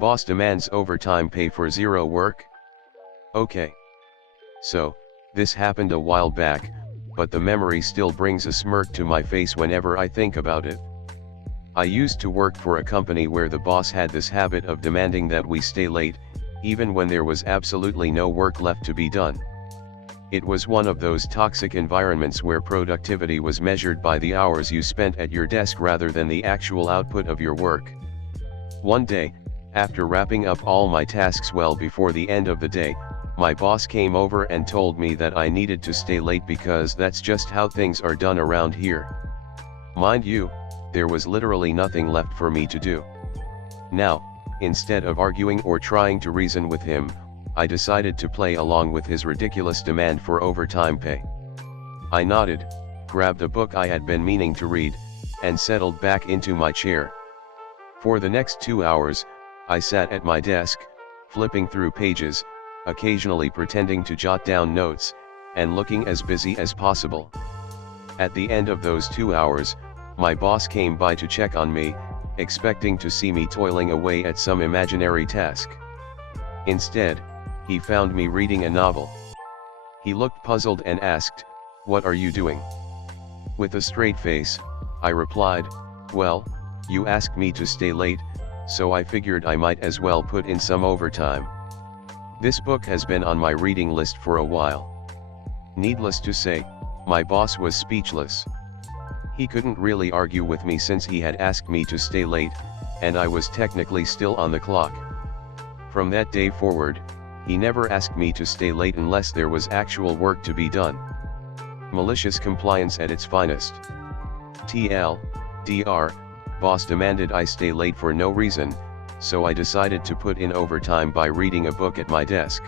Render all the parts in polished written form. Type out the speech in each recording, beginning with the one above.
Boss demands overtime pay for zero work? Okay. So, this happened a while back, but the memory still brings a smirk to my face whenever I think about it. I used to work for a company where the boss had this habit of demanding that we stay late, even when there was absolutely no work left to be done. It was one of those toxic environments where productivity was measured by the hours you spent at your desk rather than the actual output of your work. One day, after wrapping up all my tasks well before the end of the day, my boss came over and told me that I needed to stay late because that's just how things are done around here. Mind you, there was literally nothing left for me to do. Now, instead of arguing or trying to reason with him, I decided to play along with his ridiculous demand for overtime pay. I nodded, grabbed a book I had been meaning to read, and settled back into my chair. For the next 2 hours, I sat at my desk, flipping through pages, occasionally pretending to jot down notes, and looking as busy as possible. At the end of those 2 hours, my boss came by to check on me, expecting to see me toiling away at some imaginary task. Instead, he found me reading a novel. He looked puzzled and asked, "What are you doing?" With a straight face, I replied, "Well, you asked me to stay late, so I figured I might as well put in some overtime." This book has been on my reading list for a while. Needless to say, my boss was speechless. He couldn't really argue with me since he had asked me to stay late, and I was technically still on the clock. From that day forward, he never asked me to stay late unless there was actual work to be done. Malicious compliance at its finest. TLDR, boss demanded I stay late for no reason, so I decided to put in overtime by reading a book at my desk.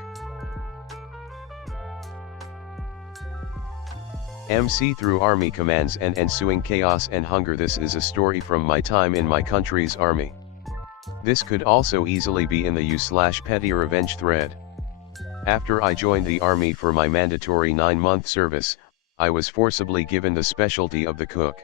MC through army commands and ensuing chaos and hunger. This is a story from my time in my country's army. This could also easily be in the u/petty revenge thread. After I joined the army for my mandatory 9-month service, I was forcibly given the specialty of the cook.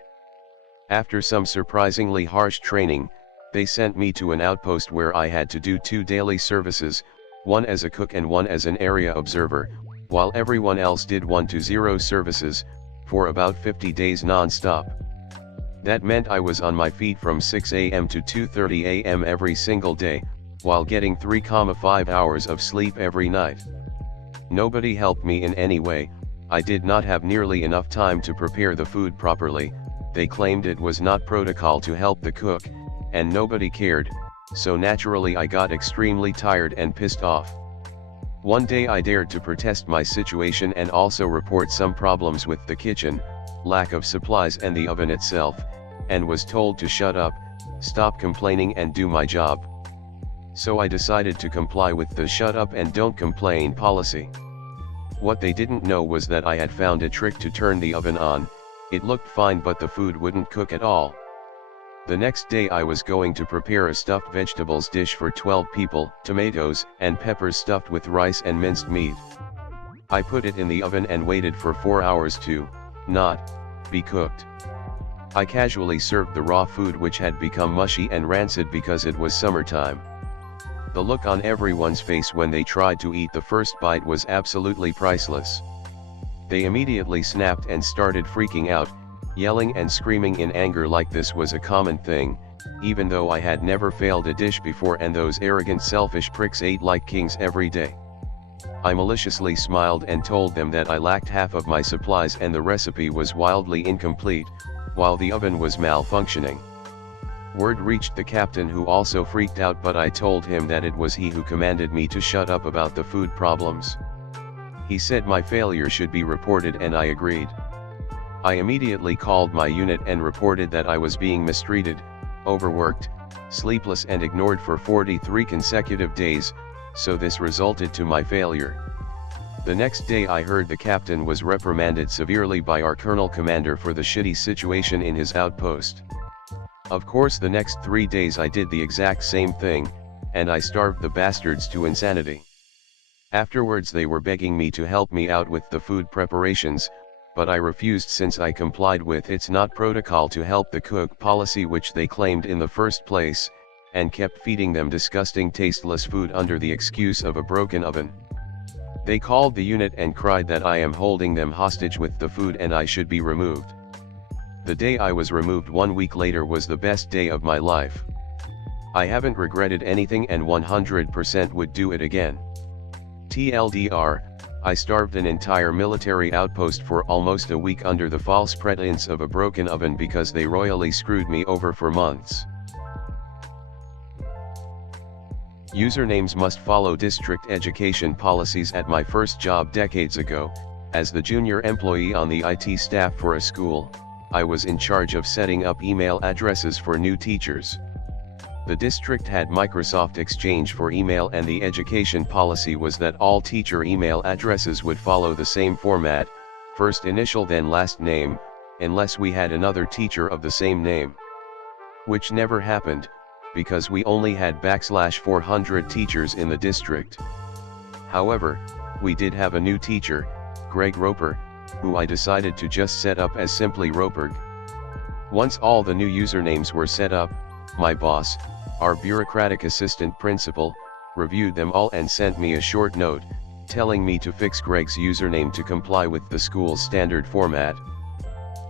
After some surprisingly harsh training, they sent me to an outpost where I had to do 2 daily services, one as a cook and one as an area observer, while everyone else did 1 to 0 services, for about 50 days non-stop. That meant I was on my feet from 6 a.m. to 2:30 a.m. every single day, while getting 3,5 hours of sleep every night. Nobody helped me in any way. I did not have nearly enough time to prepare the food properly. They claimed it was not protocol to help the cook, and nobody cared, so naturally I got extremely tired and pissed off. One day I dared to protest my situation and also report some problems with the kitchen, lack of supplies and the oven itself, and was told to shut up, stop complaining and do my job. So I decided to comply with the shut up and don't complain policy. What they didn't know was that I had found a trick to turn the oven on. It looked fine but the food wouldn't cook at all. The next day I was going to prepare a stuffed vegetables dish for 12 people, tomatoes and peppers stuffed with rice and minced meat. I put it in the oven and waited for 4 hours to, not, be cooked. I casually served the raw food which had become mushy and rancid because it was summertime. The look on everyone's face when they tried to eat the first bite was absolutely priceless. They immediately snapped and started freaking out, yelling and screaming in anger like this was a common thing, even though I had never failed a dish before and those arrogant selfish pricks ate like kings every day. I maliciously smiled and told them that I lacked half of my supplies and the recipe was wildly incomplete, while the oven was malfunctioning. Word reached the captain who also freaked out, but I told him that it was he who commanded me to shut up about the food problems. He said my failure should be reported and I agreed. I immediately called my unit and reported that I was being mistreated, overworked, sleepless and ignored for 43 consecutive days, so this resulted to my failure. The next day I heard the captain was reprimanded severely by our colonel commander for the shitty situation in his outpost. Of course the next 3 days I did the exact same thing, and I starved the bastards to insanity. Afterwards they were begging me to help me out with the food preparations, but I refused since I complied with "it's not protocol to help the cook" policy which they claimed in the first place, and kept feeding them disgusting tasteless food under the excuse of a broken oven. They called the unit and cried that I am holding them hostage with the food and I should be removed. The day I was removed 1 week later was the best day of my life. I haven't regretted anything and 100% would do it again. TLDR, I starved an entire military outpost for almost a week under the false pretense of a broken oven because they royally screwed me over for months. Usernames must follow district education policies. At my first job decades ago, as the junior employee on the IT staff for a school, I was in charge of setting up email addresses for new teachers. The district had Microsoft Exchange for email and the education policy was that all teacher email addresses would follow the same format, first initial then last name, unless we had another teacher of the same name. Which never happened, because we only had \400 teachers in the district. However, we did have a new teacher, Greg Roper, who I decided to just set up as simply Roperg. Once all the new usernames were set up, my boss, our bureaucratic assistant principal, reviewed them all and sent me a short note, telling me to fix Greg's username to comply with the school's standard format.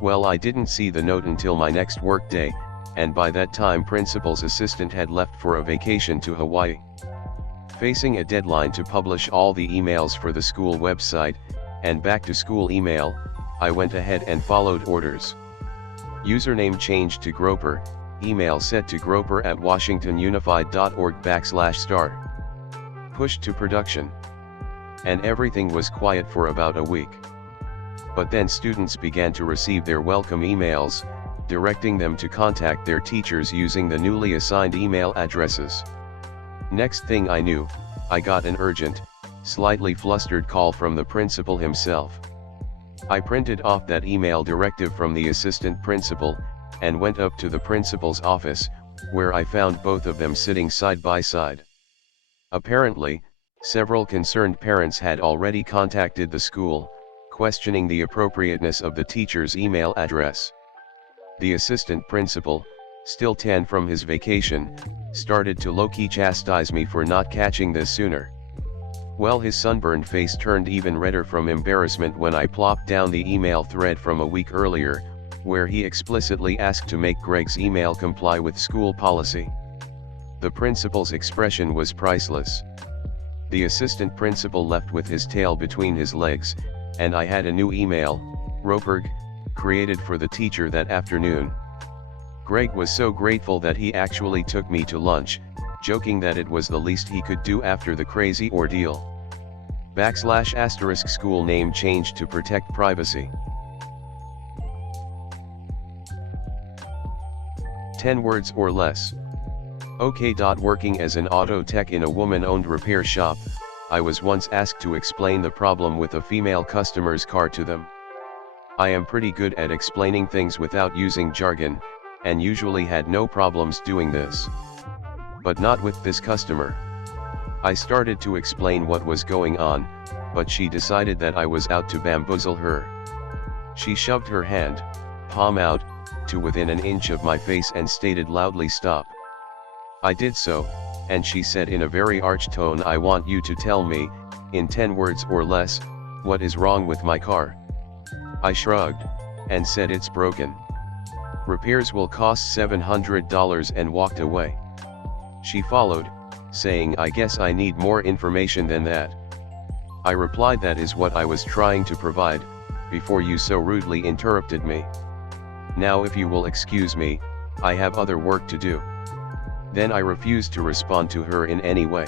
Well, I didn't see the note until my next work day, and by that time principal's assistant had left for a vacation to Hawaii. Facing a deadline to publish all the emails for the school website, and back to school email, I went ahead and followed orders. Username changed to Groper, email set to groper@washingtonunified.org/star. Pushed to production. And everything was quiet for about a week. But then students began to receive their welcome emails, directing them to contact their teachers using the newly assigned email addresses. Next thing I knew, I got an urgent, slightly flustered call from the principal himself. I printed off that email directive from the assistant principal, and went up to the principal's office, where I found both of them sitting side by side. Apparently, several concerned parents had already contacted the school, questioning the appropriateness of the teacher's email address. The assistant principal, still tan from his vacation, started to low-key chastise me for not catching this sooner. Well, his sunburned face turned even redder from embarrassment when I plopped down the email thread from a week earlier, where he explicitly asked to make Greg's email comply with school policy. The principal's expression was priceless. The assistant principal left with his tail between his legs, and I had a new email, Roperg, created for the teacher that afternoon. Greg was so grateful that he actually took me to lunch, joking that it was the least he could do after the crazy ordeal. \* school name changed to protect privacy. 10 words or less. OK. Working as an auto tech in a woman-owned repair shop, I was once asked to explain the problem with a female customer's car to them. I am pretty good at explaining things without using jargon, and usually had no problems doing this. But not with this customer. I started to explain what was going on, but she decided that I was out to bamboozle her. She shoved her hand, palm out, to within an inch of my face and stated loudly, "Stop." I did so, and she said in a very arch tone, "I want you to tell me, in 10 words or less, what is wrong with my car." I shrugged, and said it's broken. Repairs will cost $700 and walked away. She followed, saying, "I guess I need more information than that." I replied, "That is what I was trying to provide, before you so rudely interrupted me. Now if you will excuse me, I have other work to do." Then I refused to respond to her in any way.